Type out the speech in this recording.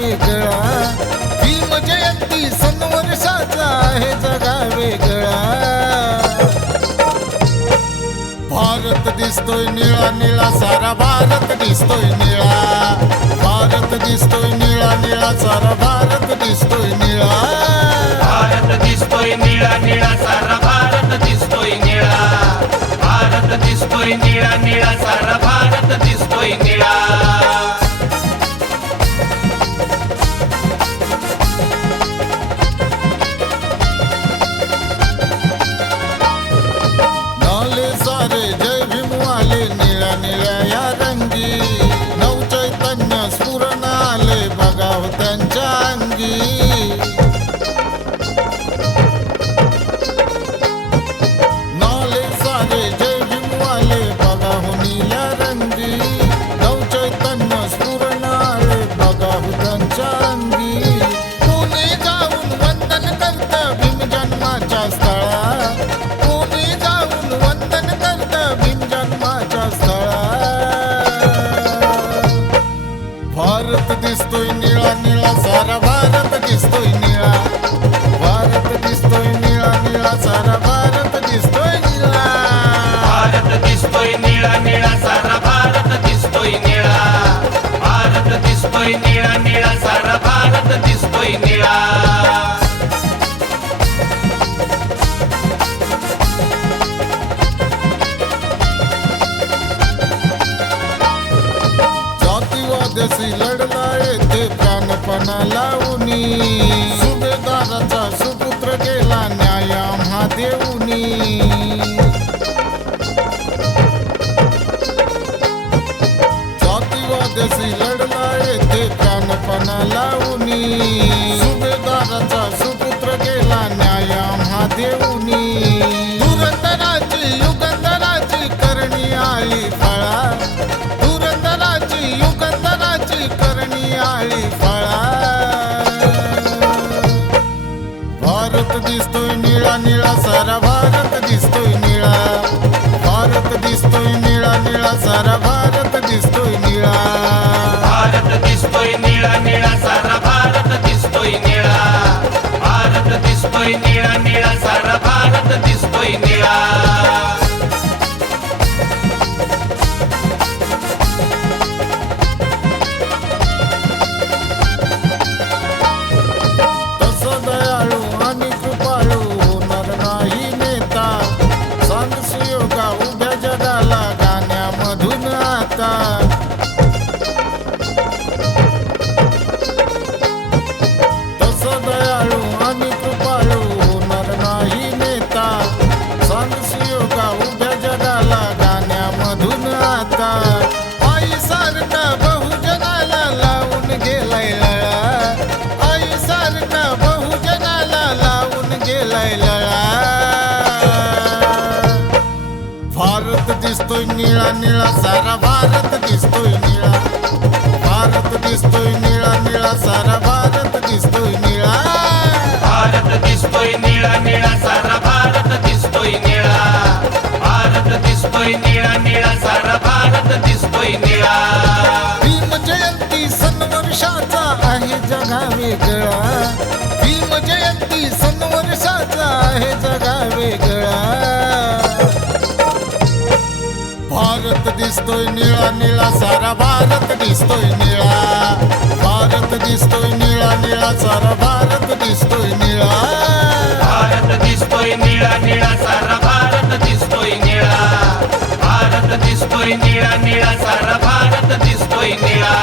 वेगळा, भीम जयंती सन वर्षाचा आहे जगा वेगळा. भारत दिसतोय निळा निळा, सारा भारत दिसतोय निळा. भारत दिसतोय निळा निळा, सारा भारत दिसतोय निळा. भारत दिसतोय निळा निळा, सारा भारत दिसतोय निळा. भारत दिसतोय निळा निळा, सारा भारत दिसतोय निळा. नाले सारे जय भीम वाले निळ्या निळ्या या रंगी, नव चैतन्य स्फुरण आले बघाव त्यांच्या अंगी. नाले सारे जय भीम वाले बघाव निळ्या रंगी, नव चैतन्य स्फुरण आले बघाव त्यांच्या अंगी. कोणी जाऊन वंदन करत भीम जन्माच्या स्थळा, कोणी जाऊन वंदन करत भीम जन्माच्या स्थळा. भारत दिसतोय निळा निळा, सारा भारत दिसतोय निळा. भारत दिसतोय निळा निळा, सारा भारत दिसतोय निळा. भारत दिसतोय निळा निळा, सारा भारत दिसतोय निळा. भारत दिसतोय निळा निळा, सारा भारत दिसतोय निळा. जातीवाद्याशी लढला येथे प्राणपणा लावूनी, सुभेदाराचा सुपुत्र गेला न्याय आम्हा देऊनी. जातीवाद्याशी लढला येथे प्राणपणा लावूनी, सुभेदाराचा सुपुत्र गेला न्याय आम्हा देऊनी. धुरंधराची युगंधराची करणी आली फळा, धुरंधराची युगंधराची करणी आली फळा. भारत दिसतोय निळा निळा, सारा भारत दिसतोय निळा. भारत दिसतोय निळा निळा, सारा भारत दिसतोय निळा. भारत दिसतोय निळा निळा, सारा भारत दिसतोय निळा. भारत दिसतोय निळा निळा, सारा भारत दिसतोय निळा. तसं दयाळू आणि कृपाळू होणार नाही नेता, सांग सुयोगा उभ्या जगाला गाण्यामधून आता. तसं दयाळू आणि कृपाळू होणार नाही नेता, सांग सुयोगा उभ्या जगाला गाण्यामधून आता. आई सारखा बहुजनाला लावून गेलाय लळा, आई सारखा बहुजनाला लावून गेलाय लळा. भारत दिसतोय निळा निळा, सारा भारत दिसतोय निळा. भारत दिसतोय निळा निळा, सारा भारत दिसतोय निळा. भारत दिसतोय निळा निळा, सारा भारत दिसतोय निळा. भारत दिसतोय निळा निळा, सारा भारत दिसतोय निळा. भीम जयंती सन वर्षाचा आहे जगा वेगळा, भीम जयंती सन वर्षाचा आहे जगा वेगळा. भारत दिसतोय निळा निळा, सारा भारत दिसतोय निळा. भारत दिसतोय निळा निळा, सारा भारत दिसतोय निळा. भारत दिसतोय निळा निळा, सारा भारत दिसतोय निळा. भारत दिसतोय निळा निळा, सारा भारत दिसतोय निळा.